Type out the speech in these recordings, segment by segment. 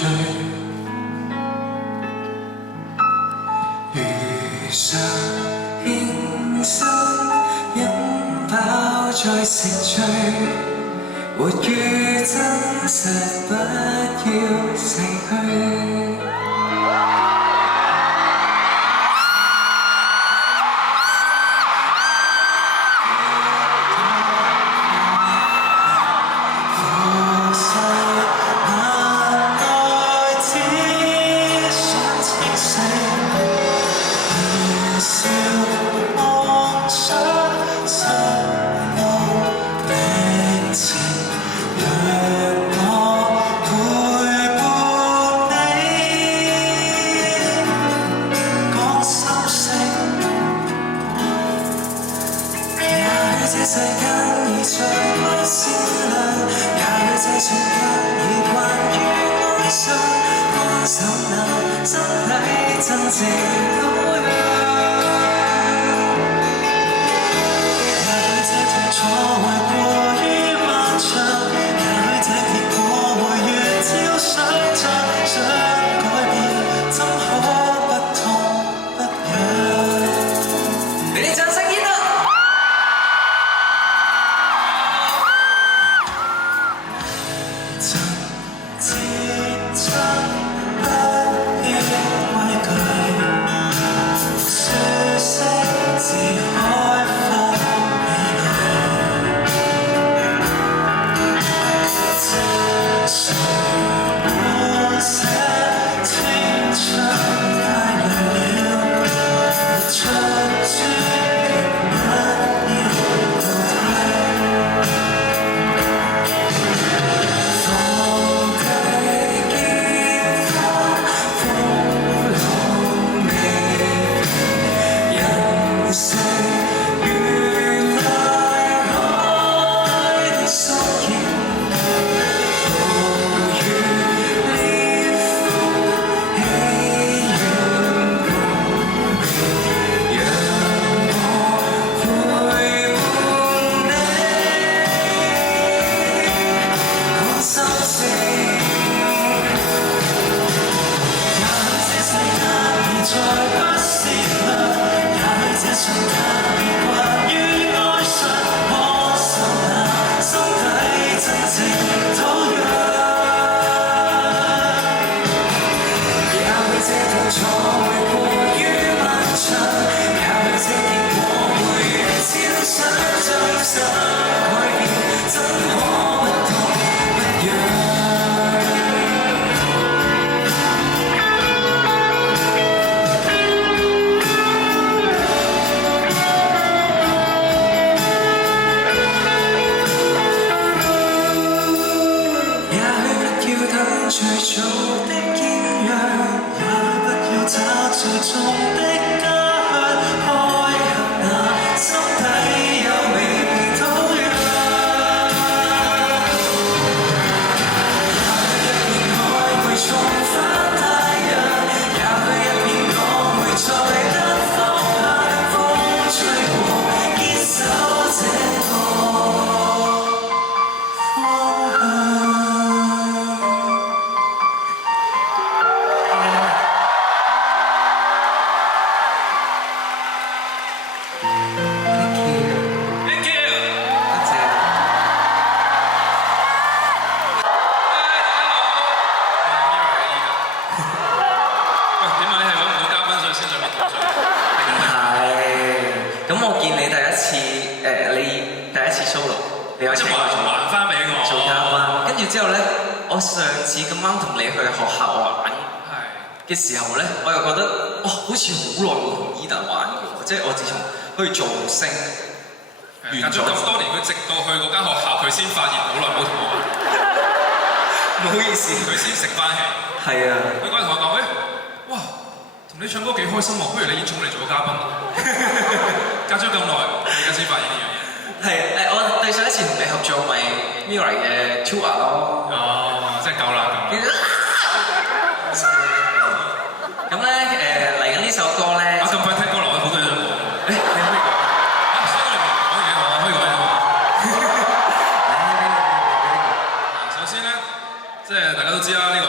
如常輕身擁抱再食醉，活於真實，不要逝去。嘅時候咧，我又覺得哇，好似好耐冇同 Eden 玩過，即係我自從去造星，隔咗咁多年，佢直到去嗰間學校，佢先發現好耐冇同我玩。唔好意思，佢先食翻氣。係啊，佢嗰陣同我講：哇，同你唱歌幾開心喎，不如你演寵嚟做個嘉賓。隔咗咁耐，你而家先發現呢樣嘢。係我對上一次同你合作咪 Mirror 嘅 Tour 咯。哦，即係夠啦，夠啦。咁咧嚟緊呢首歌咧，咁快聽歌落去，好多嘢想講。你可以講。所以你講嘢我可以講嘢。首先咧，即係大家都知啦，呢個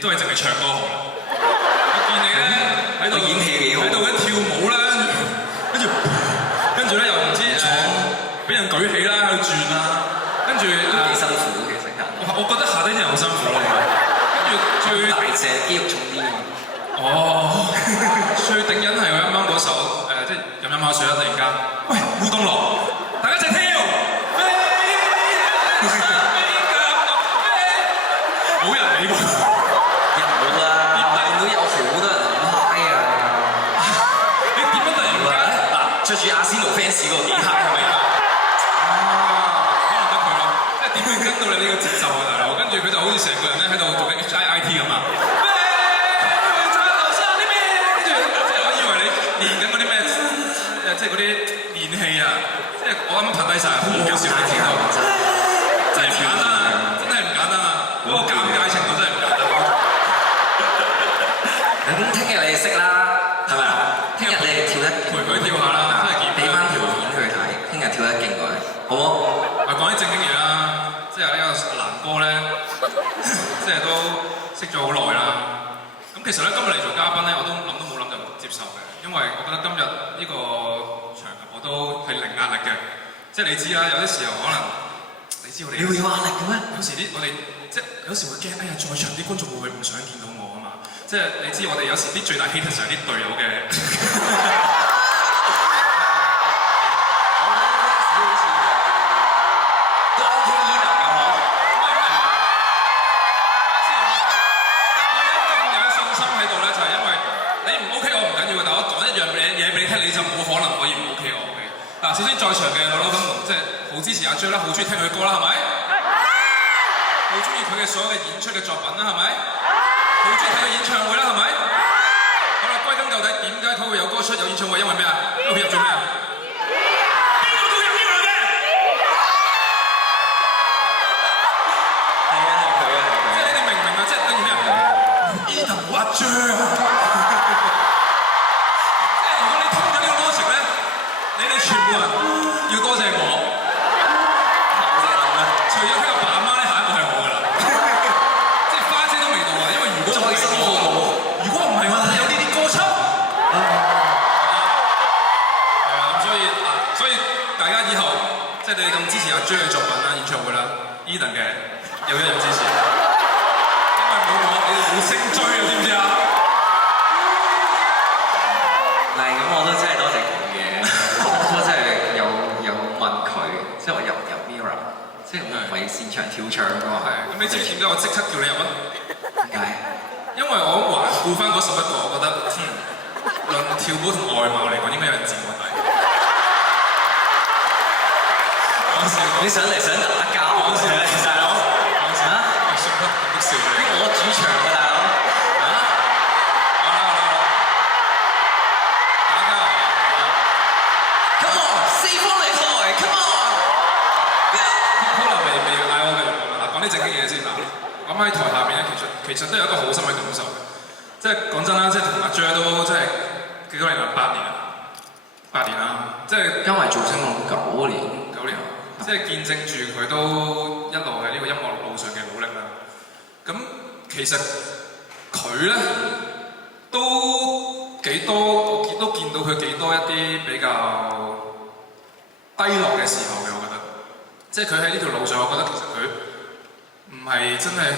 都係淨係唱歌好啦。我見你咧喺度演戲幾好，喺度緊跳舞啦，跟住咧又唔知俾人舉起啦，喺度轉啦，跟住都幾辛苦嘅其實。我覺得下低啲人好辛苦咯，跟住最大隻肌肉重啲。哦，最頂癮係我啱啱嗰首即係飲下水啦，突然間，喂，烏冬樂，大家一齊跳，冇人理喎，有啦，見到有好多人嗨啊！你點樣突然間嗱，着住阿仙奴 fans 嗰個幾嗨係咪啊？可能得佢咯，即係點會跟到你呢個節奏啊，大佬？跟住佢就好似成個人咧喺度做緊 HIIT 咁啊！練緊嗰啲咩即係嗰啲練氣啊！即係我啱啱拍低晒，好搞笑你知道，真係唔簡單啊！真係唔簡單啊！嗰個尷尬程度真係唔簡單。咁聽日你哋識啦，係咪啊？聽日你哋跳得陪佢跳下啦，真係俾翻條片佢睇，聽日跳得勁過你，好冇？講啲正經嘢啦，即係呢個蘭哥咧，即係都識咗好耐啦。咁其實咧，今日嚟做嘉賓咧，我都諗都冇諗就接受嘅。因為我覺得今日呢個場合我都係零壓力嘅，即係你知啦，有啲時候可能你知我哋，你會有壓力嘅咩？有時我哋即係有時會驚，哎呀，在場啲觀眾會唔會唔想見到我啊嘛？即係你知我哋有時啲最大 hater 就係啲隊友嘅。都 OK 依能嘅嗬。有信心喺度咧，就係因為你唔 OK 我唔緊要嘅，但我講一樣嘢俾你聽，你就冇可能可以唔 OK 我嘅。嗱，首先在場嘅老粉們，即係好支持阿 J 啦，好中意聽佢嘅歌啦，係咪？好中意佢嘅所有嘅演出嘅作品啦，係咪？好中意睇佢演唱會啦，係咪？好啦，歸根究底，點解佢會有歌出有演唱會？因為咩啊？因為佢入咗咩啊？邊個都入呢樣嘅？係啊，係佢啊，係佢。即係你哋明唔明啊？即係等於咩啊？Eden 阿 J 啊！即係如果你通咗呢個 logic 咧，你哋全部人要多謝我。除咗佢阿爸阿媽咧，下一個係我㗎啦。即係花姐都未到啊，因為如果唔係我，如果唔係我，有呢啲歌出。係啊，咁所以大家以後即係你哋咁支持阿 J 嘅作品啦、演唱會啦 ，Eden 嘅有一樣支持。因為冇我，你哋冇升追啊，知唔知啊？唔係咁，我都真係多謝佢嘅。我真係有問佢，即係我入唔入 Mirror， 即係我唔係擅長跳唱㗎嘛。係，咁你知唔知點解我即刻叫你入啊？點解？因為我環顧翻嗰11個，我覺得論跳舞同外貌嚟講，應該有人佔我底。講笑，你上嚟想打交？講笑，大佬。講笑嚇？我信得篤笑你。我主場㗎大佬。啊？好啦，打交啊 Come on，四方嚟台 ，Come on。可能未嗌我繼續講啦。嗱，講啲正經嘢先嗱。咁喺台下面咧，其實都有一個好深嘅感受嘅。即係講真啦，即係同阿 J 都即係幾多年啦？8年啊，8年啦，即係加埋做聲浪9年。9年，即係見證住佢都一路喺呢個音樂路上嘅努力啦。咁其實佢咧都幾多，我都見到佢幾多一啲比較低落嘅時候嘅，我覺得。即係佢喺呢條路上，我覺得其實佢唔係真係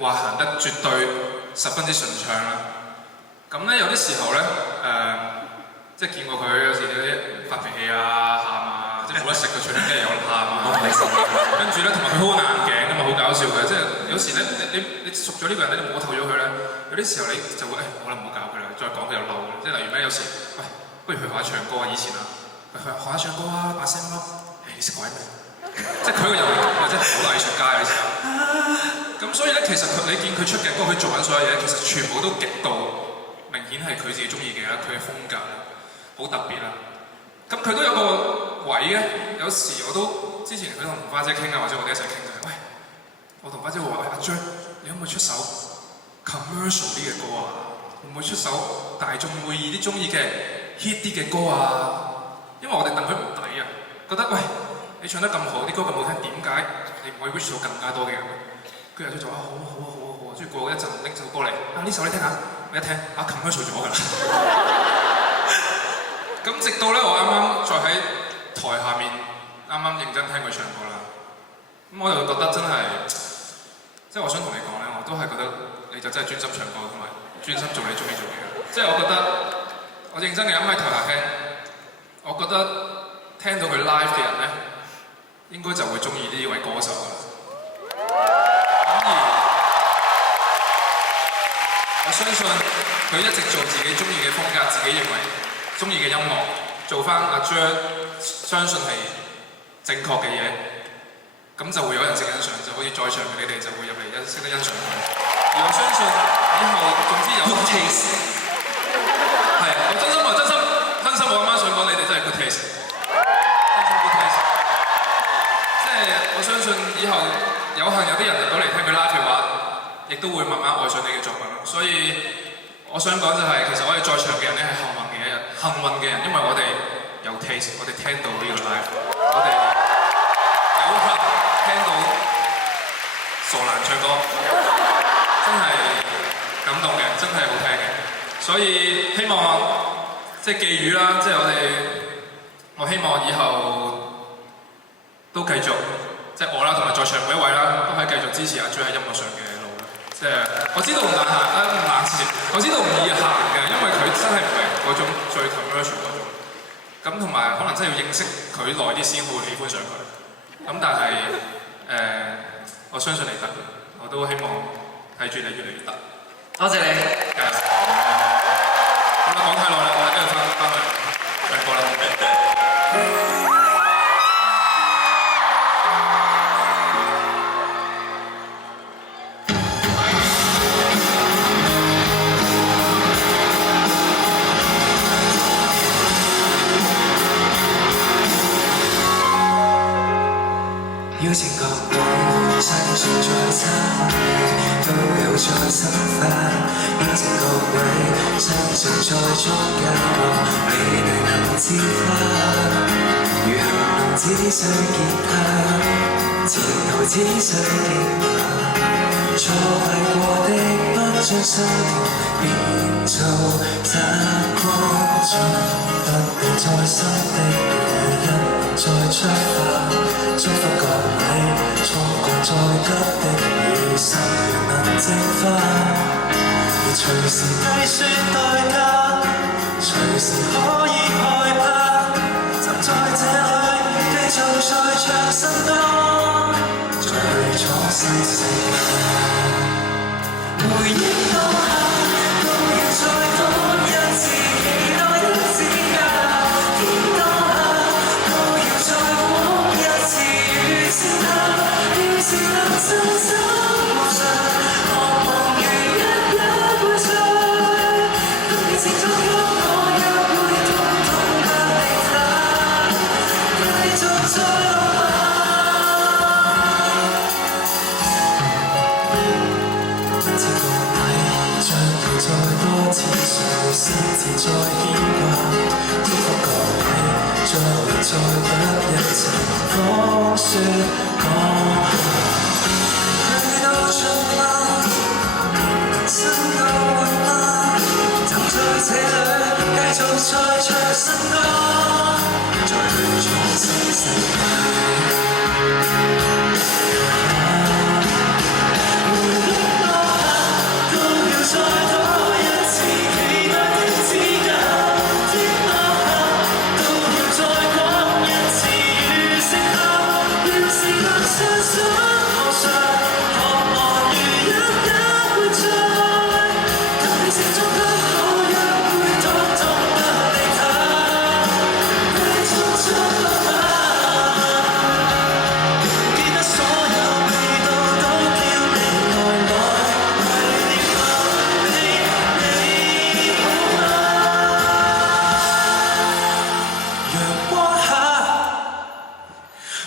話行得絕對十分之順暢啦。咁咧有啲時候咧即係見過佢有時嗰啲發脾氣啊、喊啊，即係冇得食佢，除咗雞有喊啊。跟住咧，同埋佢好硬頸㗎嘛，好搞笑嘅。即係有時咧，你熟咗呢個人咧，你摸透咗佢咧，有啲時候你就會好啦，唔好搞佢啦，再講佢又嬲。即係例如咩，有時喂，不如去學下唱歌啊，以前啊，去學下唱歌啊，把聲咯，你識鬼咩？即係佢個人嚟講啊，真係好藝術家嘅時候。咁所以咧，其實你見佢出嘅歌，佢做緊所有嘢，其實全部都極度明顯係佢自己中意嘅啦，佢嘅風格好特別啦。咁佢都有個位嘅，有時我都之前佢同花姐傾啊，或者我哋一齊傾嘅。喂，我同花姐話：喂，阿 J，你可唔可以出首 commercial 啲嘅歌啊？會唔會出首大眾會啲中意嘅 hit 啲嘅歌啊？因為我哋戥佢唔抵啊，覺得喂，你唱得咁好，啲歌咁好聽，點解你唔可以 reach 到更加多嘅人？佢又就話：好啊好啊好啊好啊，跟住過一陣拎首歌嚟，呢首你聽下，我一聽commercial 咗㗎啦。咁直到咧我啱啱再喺台下面啱啱認真聽佢唱歌啦，咁我就覺得真係，即係我想同你講咧，我都係覺得你就真係專心唱歌同埋專心做你中意做嘅嘢。即係我覺得我認真嘅咁喺台下聽，我覺得聽到佢 live 嘅人咧，應該就會中意呢位歌手㗎啦。咁而我相信佢一直做自己中意嘅風格，自己認為中意嘅音樂，做翻阿 Jer 相信係正確嘅嘢，咁就會有人識欣賞，就好似在場嘅你哋就會入嚟識得欣賞佢。而我相信以後總之有 good taste， 係我真心，我啱啱想講你哋真係 good taste， 真心 good taste。即係我相信以後有幸有啲人入到嚟聽佢 live 嘅話，亦都會慢慢愛上你嘅作品。所以我想講就係，其實我哋在場嘅人咧係幸運嘅人，因為我哋有 taste， 我哋聽到呢個 live， 我哋有幸聽到傻蘭唱歌，真係感動嘅，真係好聽嘅。所以希望即係寄語啦，即係我希望以後都繼續，即係我啦，同埋在場每一位啦，都係繼續支持阿 Jer 喺音樂上嘅路啦。即係我知道唔難行，我知道唔易行嘅，因為佢真係唔係嗰種最 commercial 嗰種。咁同埋可能真係要認識佢耐啲先會喜歡上佢。咁但係我相信你得，我都希望睇住你越嚟越得。多謝你。加油！咁啊講太耐啦，我哋跟住翻去唱歌啦。邀請各位相信在參與，都有在生發。邀請各位相信在中間個美麗能自發。如行動只需結他，前途只需結盟。挫敗過的不將傷痛變做習慣，盡不到再生的原因再出發。祝福各位衝過再急的雨，心願能蒸發。而隨時計算代價，隨時可以害怕。站在這裏，繼續再唱新歌，再去闖新世界。回憶當下，都要再多一次期待的指甲。天當下，都要再往一次與星下，要是能伸手無常，渴望如一也會在。當你清楚給我約會，通通不理他，繼續再浪漫。再多次誰先至再牽掛，祝福各位將來再不一情講説講下。去到盡晚，身夠緩慢，站在這裏繼續再唱新歌，再去闖新世界。再多一次期待的指甲，天落下都要再講一次與星下，要是能相信無常，渴望如一也會在。當你承諾給我約會，通通不理他，繼續再浪漫。記得所有味道都叫你來來。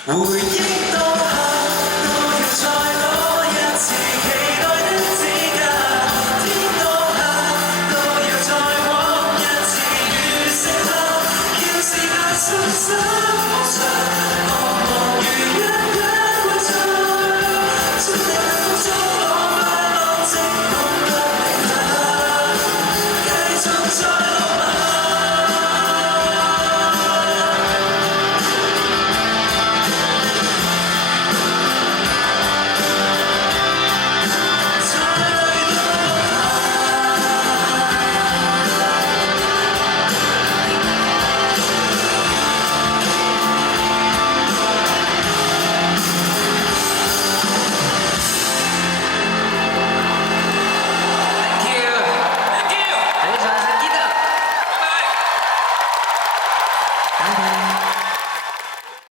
回憶到。